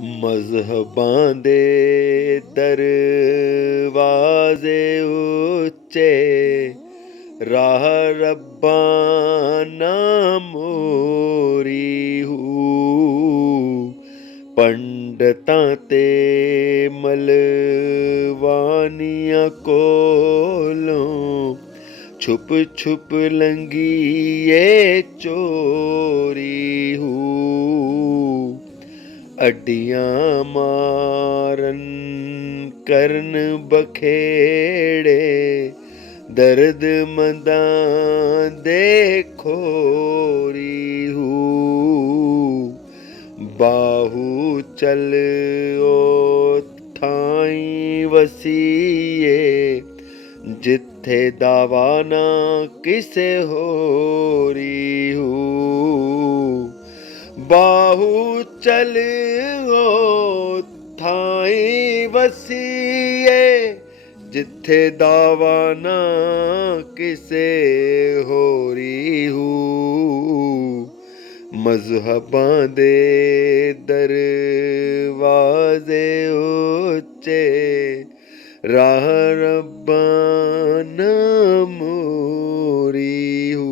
ਮਜ਼ਹਬਾਂ ਦੇ ਦਰਵਾਜ਼ੇ ਉੱਚੇ, ਰਾਹ ਰੱਬਾਂ ਨਾ ਮੋਰੀ ਹੂ। ਪੰਡਤਾਂ ਤੇ ਮਲਵਾਨੀਆਂ ਕੋਲੋਂ ਛੁਪ ਛੁਪ ਲੰਗੀ ਏ ਚੋਰੀ ਹੂ। ਅੱਡੀਆਂ ਮਾਰਨ ਕਰਨ ਬਖੇੜੇ, ਦਰਦ ਮੰਦਾਂ ਦੇ ਖੋਰੀ ਹੂ। ਬਾਹੂ ਚੱਲ ਓ ਥਾਈਂ ਵਸੀਏ, ਜਿੱਥੇ ਦਾਵਾ ਨਾ ਕਿਸੇ ਹੋਰੀ ਹੂ। ਬਾਹੂ ਚੱਲ ਓ ਥਾਈਂ ਵਸੀਏ, ਜਿੱਥੇ ਦਾਵਾ ਨਾ ਕਿਸੇ ਹੋਰੀ ਹੂ। ਮਜ਼ਹਬਾਂ ਦੇ ਦਰਵਾਜ਼ੇ ਉੱਚੇ, ਰਾਹ ਰੱਬਾਂ ਨਾ ਮੋਰੀ ਹੂ।